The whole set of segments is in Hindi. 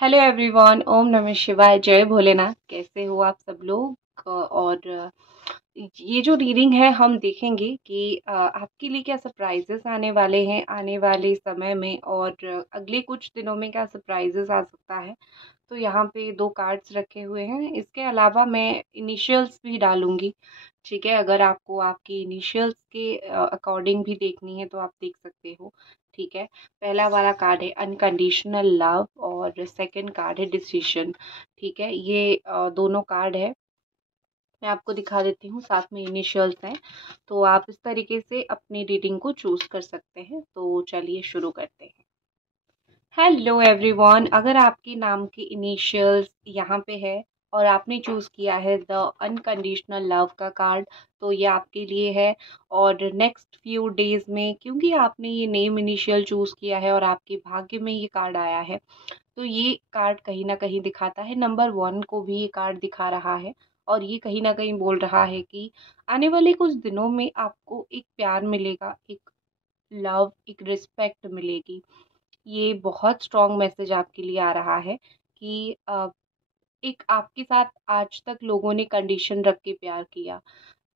हेलो एवरीवन, ओम नमः शिवाय, जय भोलेनाथ। कैसे हो आप सब लोग? और ये जो रीडिंग है हम देखेंगे कि आपके लिए क्या सरप्राइजेस आने वाले हैं आने वाले समय में, और अगले कुछ दिनों में क्या सरप्राइजेस आ सकता है। तो यहाँ पे दो कार्ड्स रखे हुए हैं। इसके अलावा मैं इनिशियल्स भी डालूंगी। ठीक है, अगर आपको आपकी इनिशियल्स के अकॉर्डिंग भी देखनी है तो आप देख सकते हो। ठीक है, पहला वाला कार्ड है अनकंडीशनल लव और सेकंड कार्ड है डिसीजन। ठीक है, ये दोनों कार्ड है। मैं आपको दिखा देती हूँ, साथ में इनिशियल्स हैं। तो आप इस तरीके से अपनी रीडिंग को चूज कर सकते हैं। तो चलिए शुरू करते हैं। हेलो एवरीवन, अगर आपके नाम की इनिशियल्स यहाँ पे है और आपने चूज किया है द अनकंडीशनल लव का कार्ड, तो ये आपके लिए है। और नेक्स्ट फ्यू डेज में, क्योंकि आपने ये नेम इनिशियल चूज किया है और आपके भाग्य में ये कार्ड आया है, तो ये कार्ड कहीं ना कहीं दिखाता है, नंबर 1 को भी ये कार्ड दिखा रहा है। और ये कहीं ना कहीं बोल रहा है कि आने वाले कुछ दिनों में आपको एक प्यार मिलेगा, एक लव, एक रिस्पेक्ट मिलेगी। ये बहुत स्ट्रॉन्ग मैसेज आपके लिए आ रहा है कि एक आपके साथ आज तक लोगों ने कंडीशन रख के प्यार किया।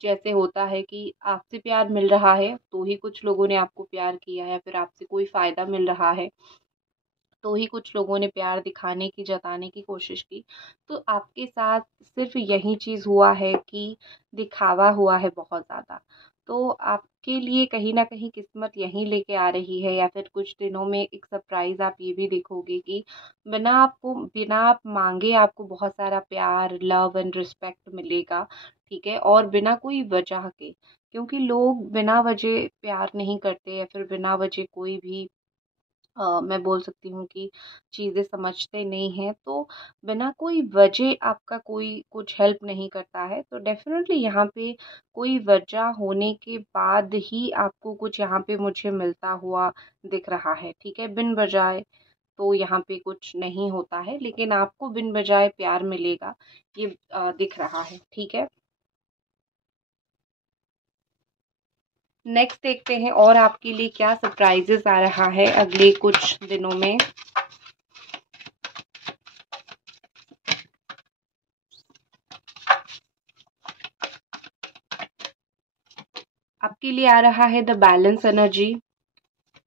जैसे होता है कि आपसे प्यार मिल रहा है तो ही कुछ लोगों ने आपको प्यार किया, या फिर आपसे कोई फ़ायदा मिल रहा है तो ही कुछ लोगों ने प्यार दिखाने की, जताने की कोशिश की। तो आपके साथ सिर्फ़ यही चीज़ हुआ है कि दिखावा हुआ है बहुत ज़्यादा। तो आपके लिए कहीं न कहीं किस्मत यहीं लेके आ रही है, या फिर कुछ दिनों में एक सरप्राइज़ आप ये भी देखोगे कि बिना आप माँगे आपको बहुत सारा प्यार, लव एंड रिस्पेक्ट मिलेगा। ठीक है? और बिना कोई वजह के, क्योंकि लोग बिना वजह प्यार नहीं करते, या फिर बिना वजह कोई भी मैं बोल सकती हूँ कि चीज़ें समझते नहीं हैं। तो बिना कोई वजह आपका कोई कुछ हेल्प नहीं करता है। तो डेफ़िनेटली यहाँ पे कोई वजह होने के बाद ही आपको कुछ यहाँ पे मुझे मिलता हुआ दिख रहा है। ठीक है? बिन बजाए तो यहाँ पे कुछ नहीं होता है, लेकिन आपको बिन बजाए प्यार मिलेगा, ये दिख रहा है। ठीक है? नेक्स्ट देखते हैं और आपके लिए क्या सरप्राइज़ेज़ आ रहा है अगले कुछ दिनों में। आपके लिए आ रहा है द बैलेंस एनर्जी।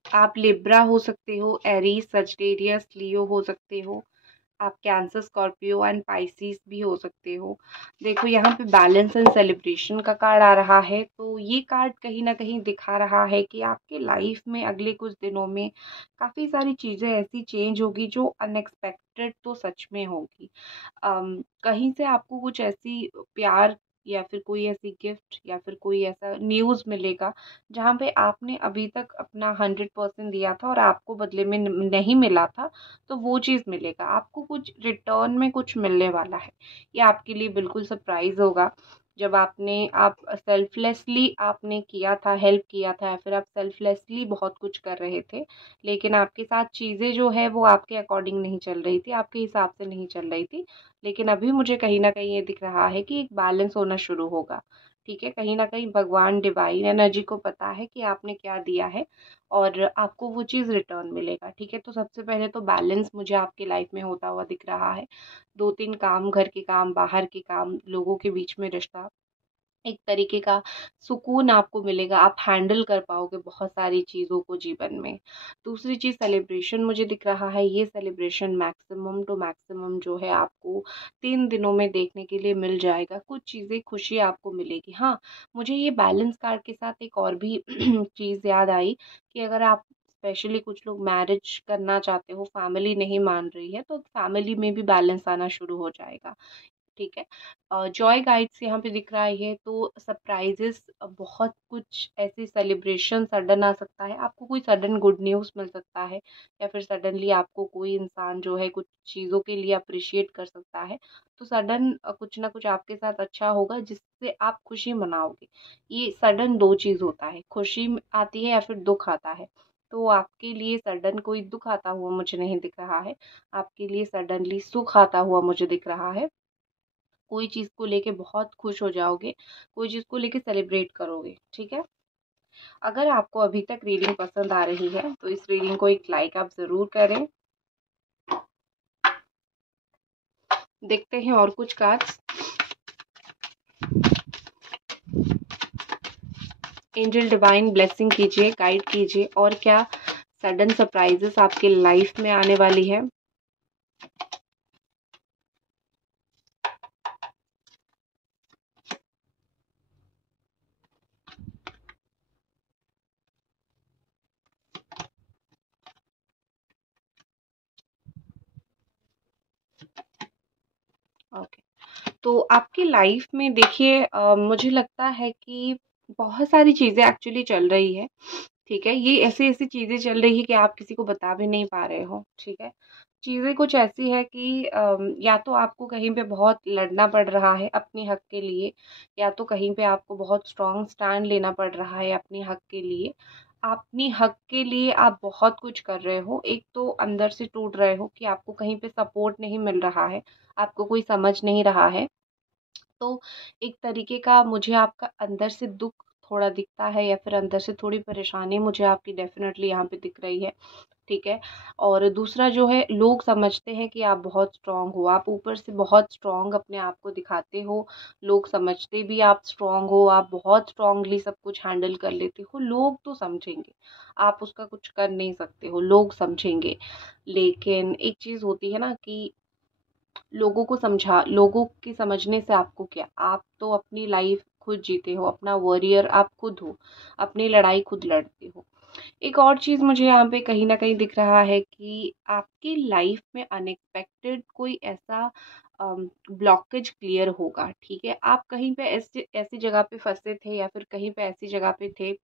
आप लिब्रा हो सकते हो, एरीज, सजिटेरियस, लियो हो सकते हो। आप कैंसर, स्कॉर्पियो एंड पाइसिस भी हो सकते हो। देखो, यहाँ पे बैलेंस एंड सेलिब्रेशन का कार्ड आ रहा है। तो ये कार्ड कहीं ना कहीं दिखा रहा है कि आपके लाइफ में अगले कुछ दिनों में काफ़ी सारी चीज़ें ऐसी चेंज होगी जो अनएक्सपेक्टेड तो सच में होगी। कहीं से आपको कुछ ऐसी प्यार, या फिर कोई ऐसी गिफ्ट, या फिर कोई ऐसा न्यूज़ मिलेगा जहाँ पे आपने अभी तक अपना 100% दिया था और आपको बदले में नहीं मिला था। तो वो चीज़ मिलेगा आपको, कुछ रिटर्न में कुछ मिलने वाला है। ये आपके लिए बिल्कुल सरप्राइज होगा। जब आप सेल्फलेसली आपने किया था, हेल्प किया था, या फिर आप सेल्फलेसली बहुत कुछ कर रहे थे, लेकिन आपके साथ चीज़ें जो है वो आपके अकॉर्डिंग नहीं चल रही थी, आपके हिसाब से नहीं चल रही थी। लेकिन अभी मुझे कहीं न कहीं ये दिख रहा है कि एक बैलेंस होना शुरू होगा। ठीक है? कहीं न कहीं भगवान डिवाइन एनर्जी को पता है कि आपने क्या दिया है, और आपको वो चीज़ रिटर्न मिलेगा। ठीक है? तो सबसे पहले तो बैलेंस मुझे आपकी लाइफ में होता हुआ दिख रहा है। 2-3 काम, घर के काम, बाहर के काम, लोगों के बीच में रिश्ता, एक तरीके का सुकून आपको मिलेगा। आप हैंडल कर पाओगे बहुत सारी चीज़ों को जीवन में। दूसरी चीज़, सेलिब्रेशन मुझे दिख रहा है। ये सेलिब्रेशन मैक्सिमम टू मैक्सिमम जो है आपको 3 दिनों में देखने के लिए मिल जाएगा। कुछ चीज़ें, खुशी आपको मिलेगी। हाँ, मुझे ये बैलेंस कार्ड के साथ एक और भी चीज़ याद आई कि अगर आप स्पेशली कुछ लोग मैरिज करना चाहते हो, फैमिली नहीं मान रही है, तो फैमिली में भी बैलेंस आना शुरू हो जाएगा। ठीक है? जॉय गाइड्स यहाँ पे दिख रहा है, तो सरप्राइजेस, बहुत कुछ ऐसे सेलिब्रेशन सडन आ सकता है, आपको कोई सडन गुड न्यूज़ मिल सकता है, या फिर सडनली आपको कोई इंसान जो है कुछ चीज़ों के लिए अप्रिशिएट कर सकता है। तो सडन कुछ ना कुछ आपके साथ अच्छा होगा जिससे आप खुशी मनाओगे। ये सडन 2 चीज़ होता है, खुशी आती है या फिर दुख आता है। तो आपके लिए सडन कोई दुख आता हुआ मुझे नहीं दिख रहा है, आपके लिए सडनली सुख आता हुआ मुझे दिख रहा है। कोई चीज़ को लेके बहुत खुश हो जाओगे, कोई चीज़ को लेके सेलिब्रेट करोगे। ठीक है? अगर आपको अभी तक रीडिंग पसंद आ रही है तो इस रीडिंग को एक लाइक आप ज़रूर करें। देखते हैं और कुछ कार्ड्स। एंजल डिवाइन ब्लेसिंग कीजिए, गाइड कीजिए, और क्या सडन सरप्राइजेस आपके लाइफ में आने वाली है। ओके, तो आपकी लाइफ में देखिए मुझे लगता है कि बहुत सारी चीज़ें एक्चुअली चल रही है, ठीक है? ये ऐसी-ऐसी चीज़ें चल रही है कि आप किसी को बता भी नहीं पा रहे हो, ठीक है? चीज़ें कुछ ऐसी है कि या तो आपको कहीं पे बहुत लड़ना पड़ रहा है अपने हक के लिए, या तो कहीं पे आपको बहुत स्ट्रॉन्ग स्टैंड लेना पड़ रहा है अपने हक के लिए। अपनी हक के लिए आप बहुत कुछ कर रहे हो, एक तो अंदर से टूट रहे हो कि आपको कहीं पे सपोर्ट नहीं मिल रहा है, आपको कोई समझ नहीं रहा है। तो एक तरीके का मुझे आपका अंदर से दुःख थोड़ा दिखता है, या फिर अंदर से थोड़ी परेशानी मुझे आपकी डेफ़िनेटली यहाँ पे दिख रही है, ठीक है? और दूसरा जो है, लोग समझते हैं कि आप बहुत स्ट्रॉन्ग हो, आप ऊपर से बहुत स्ट्रॉन्ग अपने आप को दिखाते हो, लोग समझते भी आप स्ट्रॉन्ग हो, आप बहुत स्ट्रॉन्गली सब कुछ हैंडल कर लेते हो, लोग तो समझेंगे, आप उसका कुछ कर नहीं सकते हो, लोग समझेंगे। लेकिन एक चीज़ होती है ना कि लोगों की समझने से आपको क्या, आप तो अपनी लाइफ खुद जीते हो, अपना वॉरियर आप खुद हो, अपनी लड़ाई खुद लड़ते हो। एक और चीज़ मुझे यहाँ पे कहीं न कहीं दिख रहा है कि आपकी लाइफ में अनएक्सपेक्टेड कोई ऐसा ब्लॉकेज क्लियर होगा, ठीक है? आप कहीं पे ऐसी ऐसी जगह पे फँसे थे, या फिर कहीं पे ऐसी जगह पे थे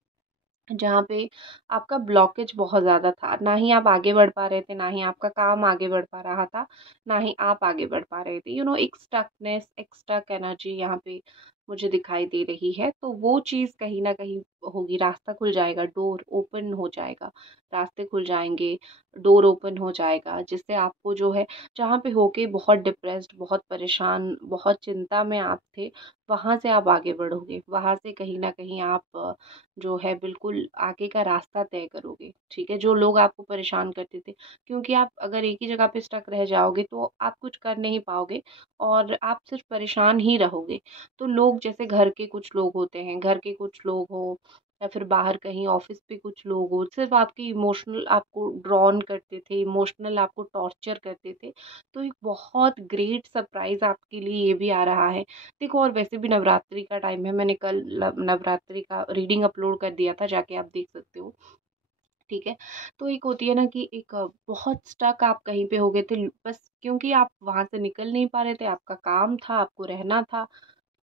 जहाँ पे आपका ब्लॉकेज बहुत ज़्यादा था। ना ही आप आगे बढ़ पा रहे थे, ना ही आपका काम आगे बढ़ पा रहा था, ना ही आप आगे बढ़ पा रहे थे। एक स्टकनेस, एक स्टक एनर्जी यहाँ पे मुझे दिखाई दे रही है। तो वो चीज़ कहीं न कहीं होगी, रास्ता खुल जाएगा, डोर ओपन हो जाएगा, रास्ते खुल जाएँगे, डोर ओपन हो जाएगा, जिससे आपको जो है, जहाँ पे होके बहुत डिप्रेस्ड, बहुत परेशान, बहुत चिंता में आप थे, वहाँ से आप आगे बढ़ोगे। वहाँ से कहीं न कहीं आप जो है बिल्कुल आगे का रास्ता तय करोगे, ठीक है? जो लोग आपको परेशान करते थे, क्योंकि आप अगर एक ही जगह पे स्टक रह जाओगे तो आप कुछ कर नहीं पाओगे, और आप सिर्फ परेशान ही रहोगे। तो लोग, जैसे घर के कुछ लोग होते हैं, घर के कुछ लोग हो, या फिर बाहर कहीं ऑफिस पे कुछ लोग हो, सिर्फ आपकी इमोशनल आपको ड्रॉन करते थे, इमोशनल आपको टॉर्चर करते थे। तो एक बहुत ग्रेट सरप्राइज़ आपके लिए ये भी आ रहा है। देखो, और वैसे भी नवरात्रि का टाइम है, मैंने कल नवरात्रि का रीडिंग अपलोड कर दिया था, जाके आप देख सकते हो, ठीक है? तो एक होती है ना कि एक बहुत स्टक आप कहीं पे हो गए थे, बस क्योंकि आप वहाँ से निकल नहीं पा रहे थे, आपका काम था, आपको रहना था,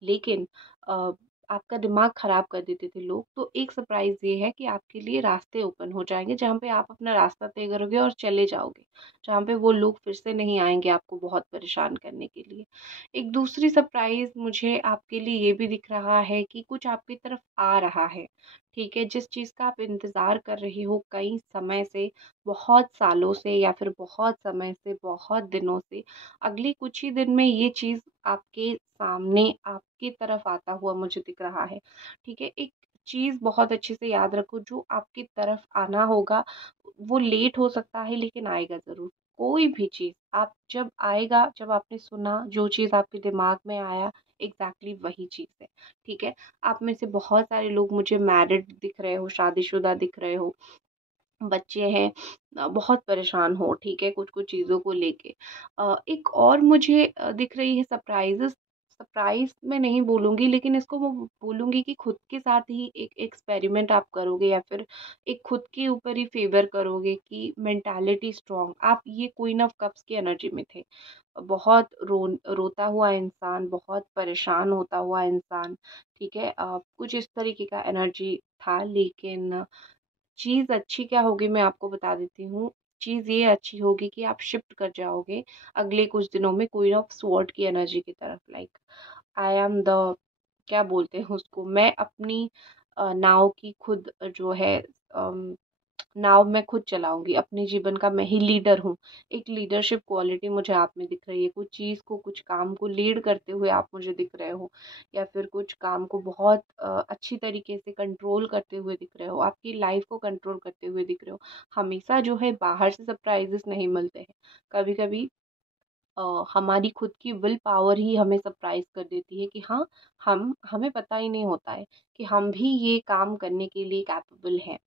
लेकिन अ, आपका दिमाग ख़राब कर देते थे लोग। तो एक सरप्राइज़ ये है कि आपके लिए रास्ते ओपन हो जाएँगे, जहाँ पे आप अपना रास्ता तय करोगे और चले जाओगे। जहाँ पे वो लोग फिर से नहीं आएँगे आपको बहुत परेशान करने के लिए। एक दूसरी सरप्राइज़ मुझे आपके लिए ये भी दिख रहा है कि कुछ आपकी तरफ आ रहा है, ठीक है? जिस चीज़ का आप इंतज़ार कर रहे हो कई समय से, बहुत सालों से, या फिर बहुत समय से, बहुत दिनों से, अगले कुछ ही दिन में ये चीज़ आपके सामने, आपकी तरफ आता हुआ मुझे दिख रहा है, ठीक है? एक चीज़ बहुत अच्छे से याद रखो, जो आपकी तरफ आना होगा, वो लेट हो सकता है लेकिन आएगा ज़रूर। कोई भी चीज़ आप जब आएगा, जब आपने सुना, जो चीज़ आपके दिमाग में आया, एग्ज़ैक्टली वही चीज़ है, ठीक है? आप में से बहुत सारे लोग मुझे मैरिड दिख रहे हो, शादीशुदा दिख रहे हो, बच्चे हैं, बहुत परेशान हो, ठीक है, कुछ-कुछ चीज़ों को लेके। एक और मुझे दिख रही है सरप्राइज़ेज़, सरप्राइज़ मैं नहीं बोलूँगी, लेकिन इसको मैं बोलूँगी कि खुद के साथ ही एक एक्सपेरिमेंट आप करोगे, या फिर एक खुद के ऊपर ही फ़ेवर करोगे कि मेंटालिटी स्ट्रॉन्ग। आप ये क्वीन ऑफ कप्स की एनर्जी में थे। बहुत रोता हुआ इंसान, बहुत परेशान होता हुआ इंसान, ठीक है? कुछ इस तरीके का एनर्जी था, लेकिन चीज़ अच्छी क्या होगी मैं आपको बता देती हूँ। चीज़ ये अच्छी होगी कि आप शिफ्ट कर जाओगे अगले कुछ दिनों में क्वीन ऑफ स्वॉर्ड की एनर्जी की तरफ, लाइक आई एम द, क्या बोलते हैं उसको, मैं अपनी नाव की खुद जो है, अम, नाव मैं खुद चलाऊँगी, अपने जीवन का मैं ही लीडर हूँ। एक लीडरशिप क्वालिटी मुझे आप में दिख रही है, कुछ चीज़ को, कुछ काम को लीड करते हुए आप मुझे दिख रहे हो, या फिर कुछ काम को बहुत अच्छी तरीके से कंट्रोल करते हुए दिख रहे हो, आपकी लाइफ़ को कंट्रोल करते हुए दिख रहे हो। हमेशा जो है बाहर से सरप्राइज़ेज़ नहीं मिलते हैं, कभी-कभी हमारी खुद की विल पावर ही हमें सरप्राइज़ कर देती है कि हाँ, हमें पता ही नहीं होता है कि हम भी ये काम करने के लिए कैपेबल हैं।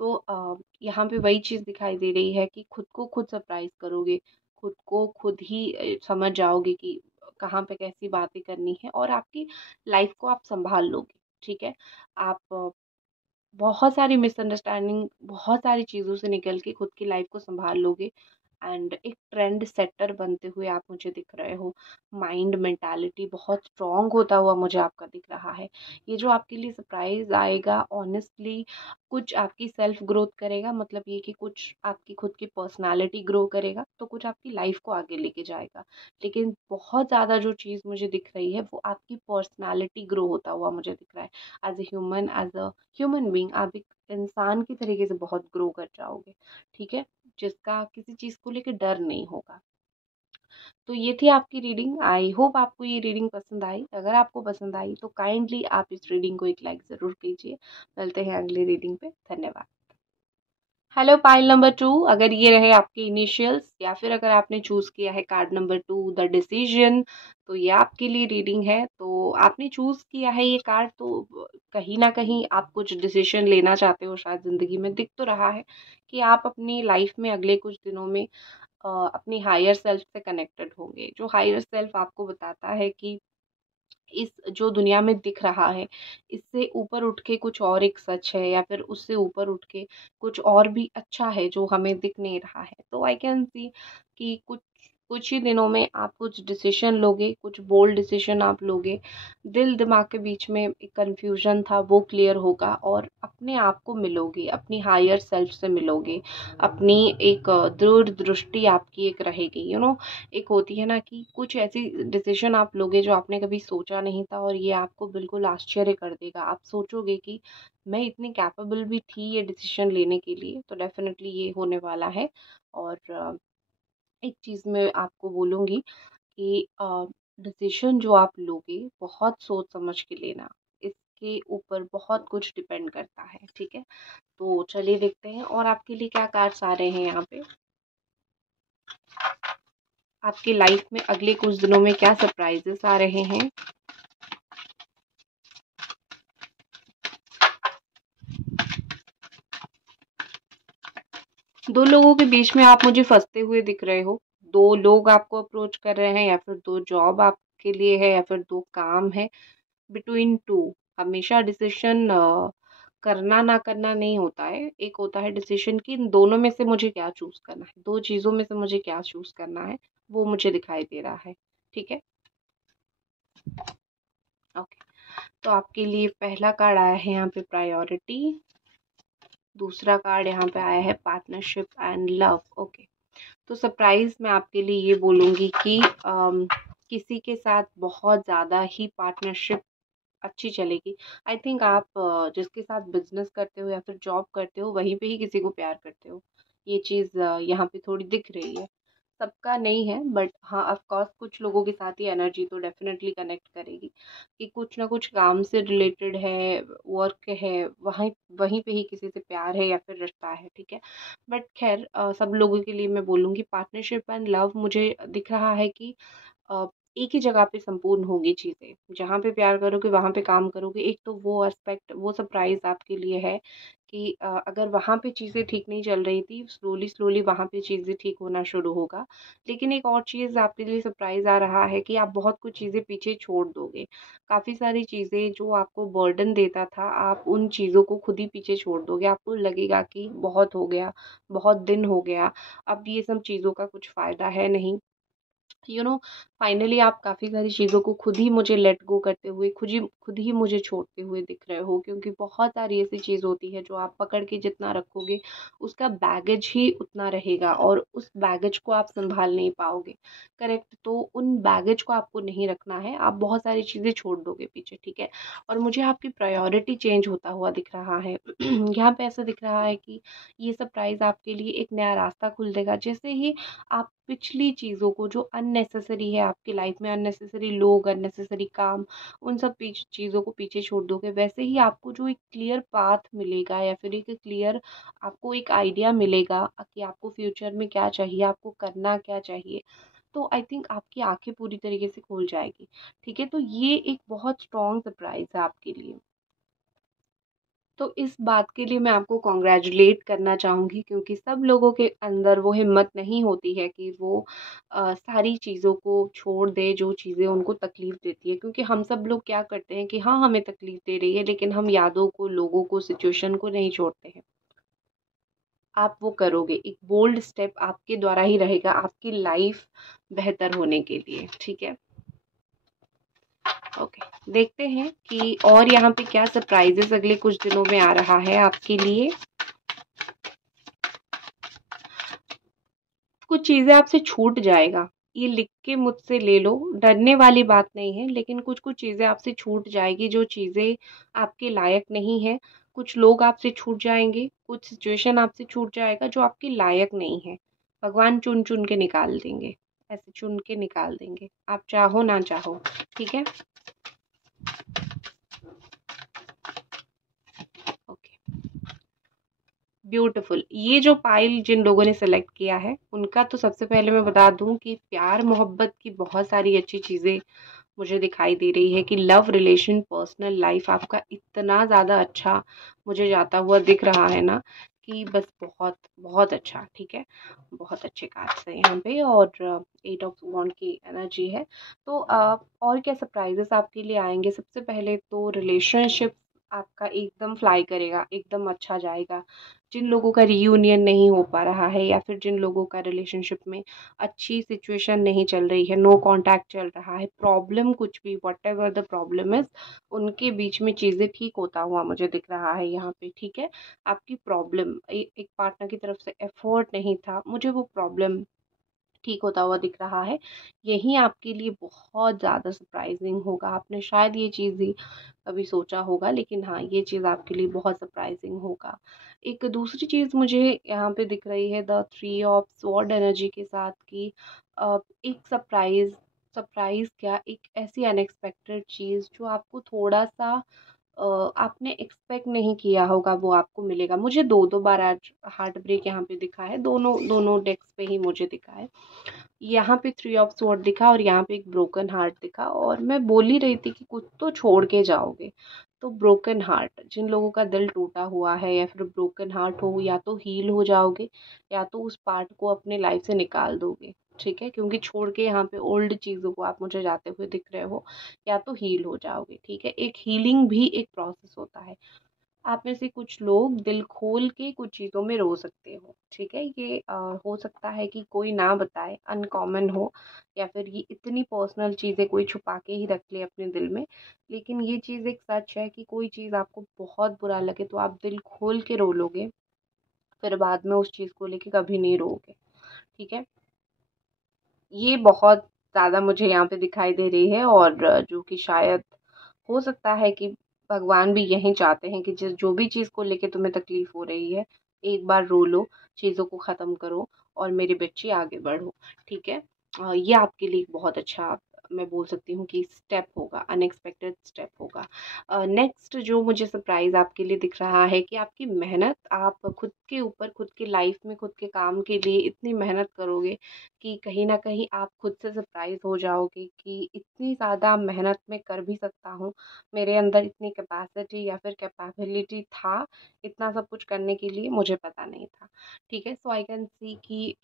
तो यहाँ पे वही चीज़ दिखाई दे रही है कि खुद को खुद सरप्राइज़ करोगे, खुद को खुद ही समझ जाओगे कि कहाँ पे कैसी बातें करनी है और आपकी लाइफ़ को आप सँभाल लोगे, ठीक है? आप बहुत सारी मिसअंडरस्टैंडिंग, बहुत सारी चीज़ों से निकल के खुद की लाइफ़ को सँभाल लोगे एंड एक ट्रेंड सेटर बनते हुए आप मुझे दिख रहे हो। माइंड मेंटालिटी बहुत स्ट्रॉन्ग होता हुआ मुझे आपका दिख रहा है। ये जो आपके लिए सरप्राइज़ आएगा ऑनेस्टली कुछ आपकी सेल्फ ग्रोथ करेगा, मतलब ये कि कुछ आपकी खुद की पर्सनैलिटी ग्रो करेगा, तो कुछ आपकी लाइफ़ को आगे लेके जाएगा। लेकिन बहुत ज़्यादा जो चीज़ मुझे दिख रही है वो आपकी पर्सनैलिटी ग्रो होता हुआ मुझे दिख रहा है। एज़ अ ह्यूमन बीइंग आप एक इंसान की तरीके से बहुत ग्रो कर जाओगे, ठीक है? जिसका किसी चीज़ को लेके डर नहीं होगा। तो ये थी आपकी रीडिंग। आई होप आपको ये रीडिंग पसंद आई। अगर आपको पसंद आई तो काइंडली आप इस रीडिंग को एक लाइक ज़रूर कीजिए। मिलते हैं अगली रीडिंग पे। धन्यवाद। हेलो पाइल नंबर 2, अगर ये रहे आपके इनिशियल्स या फिर अगर आपने चूज़ किया है कार्ड नंबर 2 द डिसीजन, तो ये आपके लिए रीडिंग है। तो आपने चूज़ किया है ये कार्ड, तो कहीं ना कहीं आप कुछ डिसीजन लेना चाहते हो शायद ज़िंदगी में। दिख तो रहा है कि आप अपनी लाइफ में अगले कुछ दिनों में अपनी हायर सेल्फ से कनेक्टेड होंगे। जो हायर सेल्फ आपको बताता है कि इस जो दुनिया में दिख रहा है, इससे ऊपर उठ के कुछ और एक सच है या फिर उससे ऊपर उठ के कुछ और भी अच्छा है जो हमें दिख नहीं रहा है। तो आई कैन सी कि कुछ कुछ ही दिनों में आप कुछ डिसीजन लोगे, कुछ बोल्ड डिसीजन आप लोगे। दिल दिमाग के बीच में एक कन्फ्यूजन था वो क्लियर होगा और अपने आप को मिलोगे, अपनी हायर सेल्फ से मिलोगे। अपनी एक दृढ़ दृष्टि आपकी एक रहेगी, एक होती है ना कि कुछ ऐसी डिसीजन आप लोगे जो आपने कभी सोचा नहीं था और ये आपको बिल्कुल आश्चर्य कर देगा। आप सोचोगे कि मैं इतनी कैपेबल भी थी ये डिसीजन लेने के लिए। तो डेफिनेटली ये होने वाला है। और एक चीज़ मैं आपको बोलूँगी कि डिसीजन जो आप लोगे बहुत सोच समझ के लेना। इसके ऊपर बहुत कुछ डिपेंड करता है, ठीक है? तो चलिए देखते हैं और आपके लिए क्या कार्ड्स आ रहे हैं यहाँ पे। आपकी लाइफ में अगले कुछ दिनों में क्या सरप्राइजेस आ रहे हैं। दो लोगों के बीच में आप मुझे फंसते हुए दिख रहे हो। दो लोग आपको अप्रोच कर रहे हैं या फिर दो जॉब आपके लिए है या फिर दो काम है। बिटवीन टू हमेशा डिसीजन करना ना करना नहीं होता है। एक होता है डिसीजन कि इन दोनों में से मुझे क्या चूज करना है, दो चीजों में से मुझे क्या चूज करना है, वो मुझे दिखाई दे रहा है, ठीक है? ओके। तो आपके लिए पहला कार्ड आया है यहाँ पे प्रायोरिटी। दूसरा कार्ड यहाँ पे आया है पार्टनरशिप एंड लव। ओके। तो सरप्राइज मैं आपके लिए ये बोलूँगी कि किसी के साथ बहुत ज़्यादा ही पार्टनरशिप अच्छी चलेगी। आई थिंक आप जिसके साथ बिजनेस करते हो या फिर जॉब करते हो वहीं पे ही किसी को प्यार करते हो। ये चीज़ यहाँ पे थोड़ी दिख रही है। सबका नहीं है बट हाँ, ऑफ कोर्स कुछ लोगों के साथ ये एनर्जी तो डेफिनेटली कनेक्ट करेगी कि कुछ ना कुछ काम से रिलेटेड है, वर्क है, वहीं वहीं पे ही किसी से प्यार है या फिर रिश्ता है, ठीक है? बट खैर सब लोगों के लिए मैं बोलूँगी पार्टनरशिप एंड लव मुझे दिख रहा है कि अ, एक ही जगह पे संपूर्ण होंगी चीज़ें। जहाँ पे प्यार करोगे वहाँ पे काम करोगे। एक तो वो एस्पेक्ट, वो सरप्राइज़ आपके लिए है कि अगर वहाँ पे चीज़ें ठीक नहीं चल रही थी, स्लोली स्लोली वहाँ पे चीज़ें ठीक होना शुरू होगा। लेकिन एक और चीज़ आपके लिए सरप्राइज़ आ रहा है कि आप बहुत कुछ चीज़ें पीछे छोड़ दोगे। काफ़ी सारी चीज़ें जो आपको बर्डन देता था, आप उन चीज़ों को खुद ही पीछे छोड़ दोगे। आपको लगेगा कि बहुत हो गया, बहुत दिन हो गया, अब ये सब चीज़ों का कुछ फ़ायदा है नहीं। फाइनली आप काफ़ी सारी चीज़ों को खुद ही मुझे लेट गो करते हुए, खुद ही मुझे छोड़ते हुए दिख रहे हो, क्योंकि बहुत सारी ऐसी चीज़ होती है जो आप पकड़ के जितना रखोगे उसका बैगेज ही उतना रहेगा और उस बैगेज को आप संभाल नहीं पाओगे। करेक्ट? तो उन बैगेज को आपको नहीं रखना है। आप बहुत सारी चीज़ें छोड़ दोगे पीछे, ठीक है? और मुझे आपकी प्रायोरिटी चेंज होता हुआ दिख रहा है। यहाँ पे ऐसा दिख रहा है कि ये सरप्राइज आपके लिए एक नया रास्ता खुल देगा। जैसे ही आप पिछली चीज़ों को जो अननेसेसरी है आपकी लाइफ में, अननेसेसरी लोग, अननेसेसरी काम, उन सब चीज़ों को पीछे छोड़ दोगे, वैसे ही आपको जो एक क्लियर पाथ मिलेगा या फिर एक क्लियर आपको एक आइडिया मिलेगा कि आपको फ्यूचर में क्या चाहिए, आपको करना क्या चाहिए। तो आई थिंक आपकी आँखें पूरी तरीके से खुल जाएगी, ठीक है? तो ये एक बहुत स्ट्रॉन्ग सरप्राइज़ है आपके लिए। तो इस बात के लिए मैं आपको कॉन्ग्रेचुलेट करना चाहूँगी, क्योंकि सब लोगों के अंदर वो हिम्मत नहीं होती है कि वो सारी चीज़ों को छोड़ दें जो चीज़ें उनको तकलीफ़ देती है। क्योंकि हम सब लोग क्या करते हैं कि हाँ, हमें तकलीफ़ दे रही है, लेकिन हम यादों को, लोगों को, सिचुएशन को नहीं छोड़ते हैं। आप वो करोगे, एक बोल्ड स्टेप आपके द्वारा ही रहेगा आपकी लाइफ़ बेहतर होने के लिए, ठीक है? ओके, देखते हैं कि और यहाँ पे क्या सरप्राइज़ेज़ अगले कुछ दिनों में आ रहा है आपके लिए। कुछ चीज़ें आपसे छूट जाएगा, ये लिख के मुझसे ले लो, डरने वाली बात नहीं है, लेकिन कुछ-कुछ चीज़ें आपसे छूट जाएगी, जो चीज़ें आपके लायक नहीं है। कुछ लोग आपसे छूट जाएँगे, कुछ सिचुएशन आपसे छूट जाएगा जो आपके लायक नहीं है। भगवान चुन-चुन के निकाल देंगे, ऐसे चुन के निकाल देंगे, आप चाहो ना चाहो, ठीक है? ओके। ब्यूटीफुल। ये जो पाइल जिन लोगों ने सेलेक्ट किया है, उनका तो सबसे पहले मैं बता दूँ कि प्यार-मोहब्बत की बहुत सारी अच्छी चीज़ें मुझे दिखाई दे रही है कि लव रिलेशन, पर्सनल लाइफ़ आपका इतना ज़्यादा अच्छा मुझे जाता हुआ दिख रहा है ना, कि बस बहुत, बहुत अच्छा, ठीक है? बहुत अच्छे कार्ड्स हैं यहाँ पे और 8 ऑफ वॉन्ड की एनर्जी है। तो और क्या सरप्राइज़ेज़ आपके लिए आएँगे? सबसे पहले तो रिलेशनशिप आपका एकदम फ्लाई करेगा, एकदम अच्छा जाएगा। जिन लोगों का रियूनियन नहीं हो पा रहा है या फिर जिन लोगों का रिलेशनशिप में अच्छी सिचुएशन नहीं चल रही है, नो कॉन्टैक्ट चल रहा है, प्रॉब्लम कुछ भी व्हाटएवर द प्रॉब्लम इज़, उनके बीच में चीज़ें ठीक होता हुआ मुझे दिख रहा है यहाँ पे, ठीक है? आपकी प्रॉब्लम एक पार्टनर की तरफ से एफर्ट नहीं था, मुझे वो प्रॉब्लम ठीक होता हुआ दिख रहा है। यही आपके लिए बहुत ज़्यादा सरप्राइज़िंग होगा। आपने शायद ये चीज़ ही कभी सोचा होगा, लेकिन हाँ, ये चीज़ आपके लिए बहुत सरप्राइज़िंग होगा। एक दूसरी चीज़ मुझे यहाँ पे दिख रही है the three of sword energy के साथ कि एक सरप्राइज़ क्या, एक ऐसी अनएक्सपेक्टेड चीज़ जो आपको थोड़ा-सा आपने एक्सपेक्ट नहीं किया होगा वो आपको मिलेगा। मुझे 2-2 बार आज हार्ट ब्रेक यहाँ पे दिखा है, दोनों दोनों डेक्स पे ही मुझे दिखा है। यहाँ पे थ्री ऑफ स्वॉर्ड दिखा और यहाँ पे एक ब्रोकन हार्ट दिखा और मैं बोल ही रही थी कि कुछ तो छोड़ के जाओगे। तो ब्रोकन हार्ट, जिन लोगों का दिल टूटा हुआ है या फिर ब्रोकन हार्ट हो, या तो हील हो जाओगे या तो उस पार्ट को अपने लाइफ से निकाल दोगे, ठीक है? क्योंकि छोड़ के यहाँ पे ओल्ड चीज़ों को आप मुझे जाते हुए दिख रहे हो, या तो हील हो जाओगे, ठीक है? एक हीलिंग भी एक प्रोसेस होता है। आप में से कुछ लोग दिल खोल के कुछ चीज़ों में रो सकते हो, ठीक है? ये हो सकता है कि कोई ना बताए, अनकॉमन हो, या फिर ये इतनी पर्सनल चीज़ें कोई छुपा के ही रख ले अपने दिल में। लेकिन ये चीज़ एक सच है कि कोई चीज़ आपको बहुत बुरा लगे तो आप दिल खोल के रो लोगे, फिर बाद में उस चीज़ को लेके कभी नहीं रोओगे, ठीक है? ये बहुत ज़्यादा मुझे यहाँ पे दिखाई दे रही है और जो कि शायद हो सकता है कि भगवान भी यही चाहते हैं कि जिस जो भी चीज़ को लेके तुम्हें तकलीफ़ हो रही है, एक बार रो लो, चीज़ों को ख़त्म करो और मेरे बच्चे आगे बढ़ो, ठीक है? ये आपके लिए एक बहुत अच्छा, मैं बोल सकती हूँ कि स्टेप होगा, अनएक्सपेक्टेड स्टेप होगा। नेक्स्ट जो मुझे सरप्राइज़ आपके लिए दिख रहा है कि आपकी मेहनत, आप खुद के ऊपर, खुद की लाइफ़ में, खुद के काम के लिए इतनी मेहनत करोगे कि कहीं न कहीं आप खुद से सरप्राइज़ हो जाओगे कि इतनी ज़्यादा मेहनत मैं कर भी सकता हूँ। मेरे अंदर इतनी कैपेसिटी या फिर कैपेबिलिटी था, इतना सब कुछ करने के लिए, मुझे पता नहीं था। ठीक है? सो आई कैन सी कि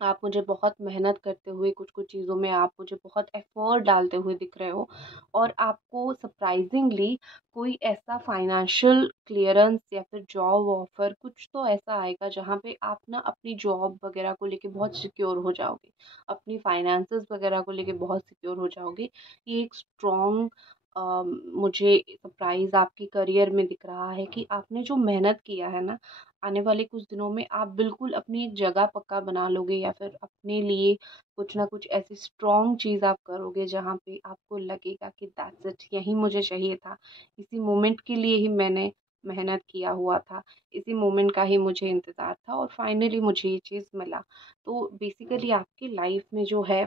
आप मुझे बहुत मेहनत करते हुए कुछ-कुछ चीज़ों में आप मुझे बहुत एफ़र्ट डालते हुए दिख रहे हो और आपको सरप्राइज़िंगली कोई ऐसा फ़ाइनेंशियल क्लीयरेंस या फिर जॉब ऑफ़र कुछ तो ऐसा आएगा जहाँ पे आप ना अपनी जॉब वग़ैरह को लेके बहुत सिक्योर हो जाओगे। अपनी फ़ाइनेंसेस वग़ैरह को लेके बहुत सिक्योर हो जाओगे। ये एक स्ट्रॉन्ग मुझे सरप्राइज़ आपके करियर में दिख रहा है कि आपने जो मेहनत किया है ना, आने वाले कुछ दिनों में आप बिल्कुल अपनी एक जगह पक्का बना लोगे या फिर अपने लिए कुछ ना कुछ ऐसी स्ट्रॉन्ग चीज़ आप करोगे जहाँ पे आपको लगेगा कि दैट्स इट, यही मुझे चाहिए था। इसी मोमेंट के लिए ही मैंने मेहनत किया हुआ था। इसी मोमेंट का ही मुझे इंतज़ार था और फाइनली मुझे ये चीज़ मिला। तो बेसिकली आपकी लाइफ़ में जो है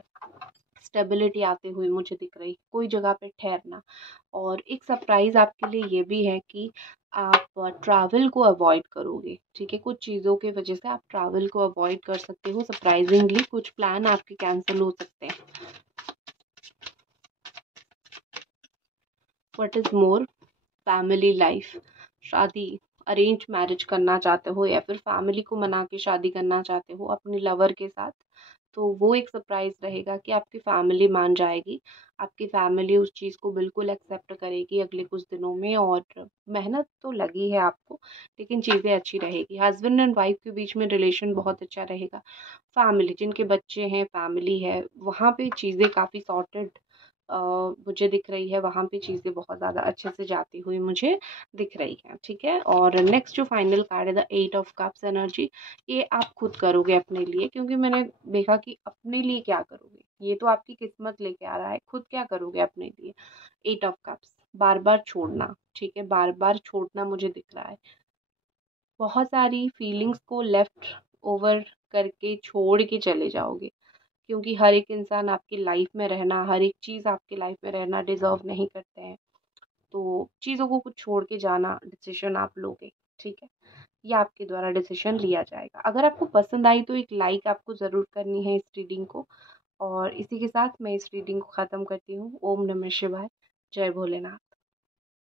स्टेबिलिटी आते हुए मुझे दिख रही, कोई जगह पे ठहरना। और एक सरप्राइज़ आपके लिए ये भी है कि आप ट्रैवल को अवॉइड करोगे, ठीक है। कुछ चीज़ों की वजह से आप ट्रैवल को अवॉइड कर सकते हो। सरप्राइजिंगली कुछ प्लान आपके कैंसिल हो सकते हैं। What is more, family life, शादी, अरेंज मैरिज करना चाहते हो या फिर फैमिली को मना के शादी करना चाहते हो अपने लवर के साथ, तो वो एक सरप्राइज़ रहेगा कि आपकी फैमिली मान जाएगी। आपकी फैमिली उस चीज़ को बिल्कुल एक्सेप्ट करेगी अगले कुछ दिनों में, और मेहनत तो लगी है आपको, लेकिन चीज़ें अच्छी रहेगी। हस्बैंड एंड वाइफ के बीच में रिलेशन बहुत अच्छा रहेगा। फैमिली, जिनके बच्चे हैं, फैमिली है, वहाँ पे चीज़ें काफ़ी सॉर्टेड मुझे दिख रही है। वहाँ पे चीज़ें बहुत ज़्यादा अच्छे से जाती हुई मुझे दिख रही है, ठीक है। और नेक्स्ट जो फाइनल कार्ड है द 8 ऑफ कप्स एनर्जी, ये आप खुद करोगे अपने लिए, क्योंकि मैंने देखा कि अपने लिए क्या करोगे, ये तो आपकी किस्मत लेके आ रहा है, खुद क्या करोगे अपने लिए। 8 ऑफ कप्स, बार बार छोड़ना, ठीक है, बार बार छोड़ना मुझे दिख रहा है। बहुत सारी फीलिंग्स को लेफ्ट ओवर करके छोड़ के चले जाओगे, क्योंकि हर एक इंसान आपकी लाइफ में रहना, हर एक चीज़ आपकी लाइफ में रहना डिज़र्व नहीं करते हैं। तो चीज़ों को कुछ छोड़ के जाना डिसीजन आप लोगे, ठीक है। ये आपके द्वारा डिसीजन लिया जाएगा। अगर आपको पसंद आई तो एक लाइक आपको ज़रूर करनी है इस रीडिंग को। और इसी के साथ मैं इस रीडिंग को ख़त्म करती हूँ। ओम नमः शिवाय, जय भोलेनाथ।